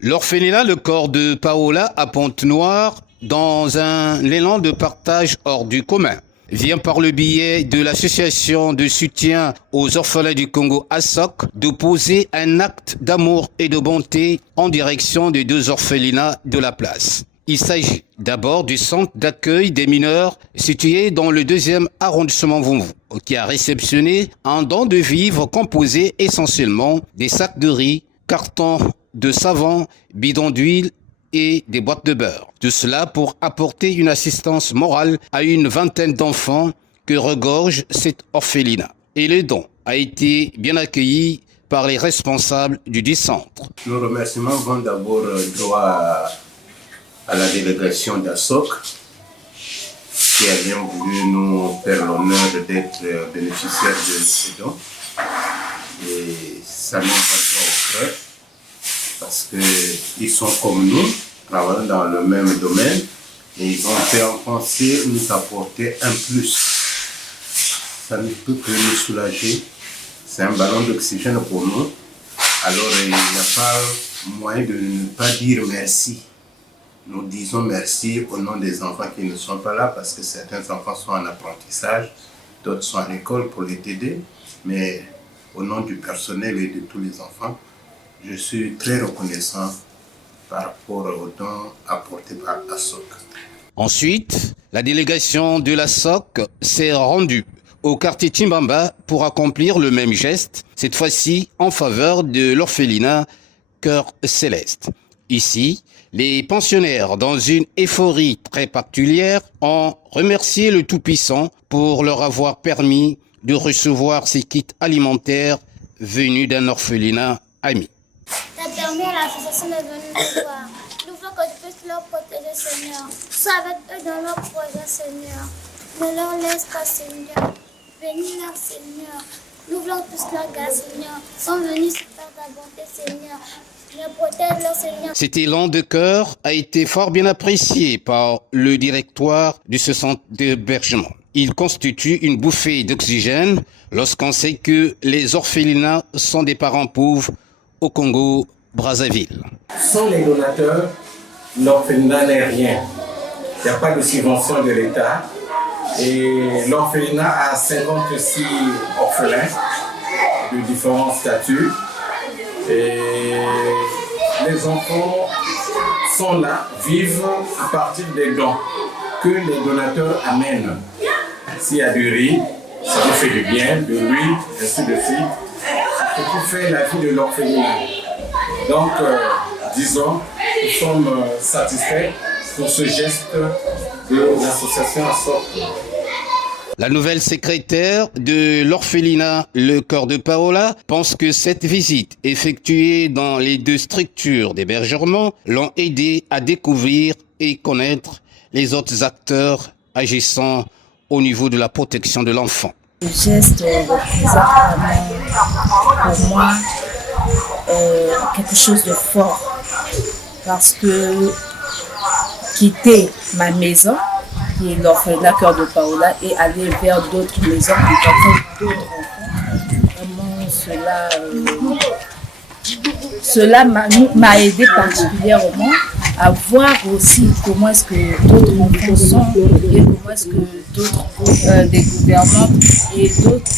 L'orphelinat Le Corps de Paola à Pointe-Noire, dans un élan de partage hors du commun, vient par le biais de l'association de soutien aux orphelins du Congo ASOC de poser un acte d'amour et de bonté en direction des deux orphelinats de la place. Il s'agit d'abord du centre d'accueil des mineurs situé dans le 2e arrondissement Vomvou, qui a réceptionné un don de vivres composé essentiellement des sacs de riz, cartons de savon, bidons d'huile et des boîtes de beurre. Tout cela pour apporter une assistance morale à une vingtaine d'enfants que regorge cet orphelinat. Et le don a été bien accueilli par les responsables du dit centre. Nos remerciements vont d'abord droit à la délégation d'ASOC qui a bien voulu nous faire l'honneur d'être bénéficiaires de ce don. Et ça nous va droit au cœur parce qu'ils sont comme nous, travaillant dans le même domaine et ils ont fait penser nous apporter un plus. Ça ne peut que nous soulager. C'est un ballon d'oxygène pour nous. Alors il n'y a pas moyen de ne pas dire merci. Nous disons merci au nom des enfants qui ne sont pas là parce que certains enfants sont en apprentissage, d'autres sont à l'école pour les aider. Mais au nom du personnel et de tous les enfants, je suis très reconnaissant par rapport aux dons apportés par ASOC. Ensuite, la délégation de l'ASOC s'est rendue au quartier Timbamba pour accomplir le même geste, cette fois-ci en faveur de l'orphelinat Cœur Céleste. Ici, les pensionnaires, dans une euphorie très particulière, ont remercié le Tout-Puissant pour leur avoir permis de recevoir ces kits alimentaires venus d'un orphelinat ami. Tu as permis à l'association de venir nous voir. Nous voulons que tu puisses leur protéger, Seigneur. Sois avec eux dans leur projet, Seigneur. Ne leur laisse pas, Seigneur. Bénis-leur, Seigneur. Nous voulons tous leur garde, Seigneur. Ils sont venus se faire ta bonté, Seigneur. Protège-leur, Seigneur. Cet élan de cœur a été fort bien apprécié par le directoire de ce centre d'hébergement. Il constitue une bouffée d'oxygène lorsqu'on sait que les orphelinats sont des parents pauvres au Congo-Brazzaville. Sans les donateurs, l'orphelinat n'est rien. Il n'y a pas de subvention de l'État. Et l'orphelinat a 56 orphelins de différents statuts. Et les enfants sont là, vivent à partir des dons que les donateurs amènent. S'il y a du riz, ça nous fait du bien, de l'huile, ainsi de suite. C'est pour faire la vie de l'orphelinat. Donc, disons, nous sommes satisfaits pour ce geste de l'association ASOC. La nouvelle secrétaire de l'orphelinat Le Corps de Paola pense que cette visite effectuée dans les deux structures d'hébergement l'ont aidé à découvrir et connaître les autres acteurs agissant au niveau de la protection de l'enfant. Le geste représente pour moi quelque chose de fort parce que quitter ma maison, qui est l'orphelinat Cœur de Paola, et aller vers d'autres maisons, d'autres enfants. Vraiment, cela m'a aidé particulièrement à voir aussi comment est-ce que d'autres enfants sont et comment est-ce que d'autres des gouvernants et d'autres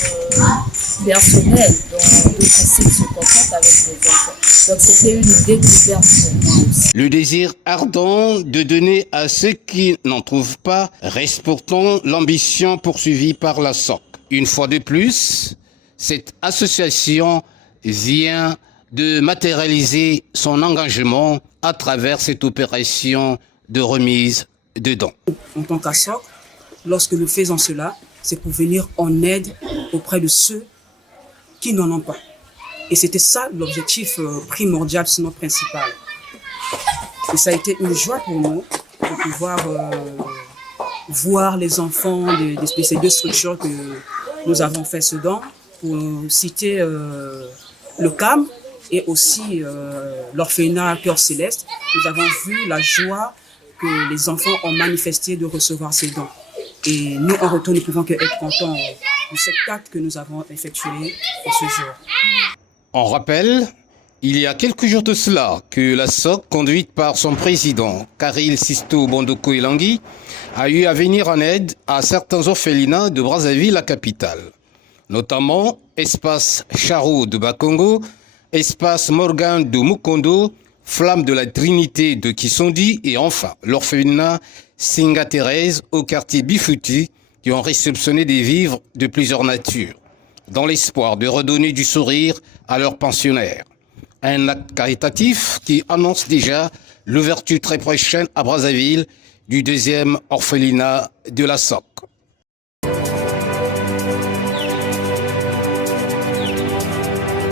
personnels dans d'autres sites se comportent avec les enfants. Donc c'était une découverte pour moi aussi. Le désir ardent de donner à ceux qui n'en trouvent pas reste pourtant l'ambition poursuivie par la SOC. Une fois de plus, cette association vient de matérialiser son engagement à travers cette opération de remise de dons. En tant qu'ASOC, lorsque nous faisons cela, c'est pour venir en aide auprès de ceux qui n'en ont pas. Et c'était ça l'objectif primordial, sinon principal. Et ça a été une joie pour nous de pouvoir voir les enfants de ces deux structures que nous avons fait ce don. Pour citer le CAM et aussi l'orphelinat Cœur Céleste, nous avons vu la joie que les enfants ont manifesté de recevoir ces dons. Et nous, en retour, ne pouvons qu'être contents de cet acte que nous avons effectué pour ce jour. On rappelle Il y a quelques jours de cela que la SOC, conduite par son président, Karil Sisto Bondoko Elangui, a eu à venir en aide à certains orphelinats de Brazzaville, la capitale. Notamment Espace Charo de Bakongo, Espace Morgan de Mukondo, Flamme de la Trinité de Kissondi et enfin l'orphelinat Singa Thérèse au quartier Bifouti qui ont réceptionné des vivres de plusieurs natures, dans l'espoir de redonner du sourire à leurs pensionnaires. Un acte caritatif qui annonce déjà l'ouverture très prochaine à Brazzaville du deuxième orphelinat de la SOC.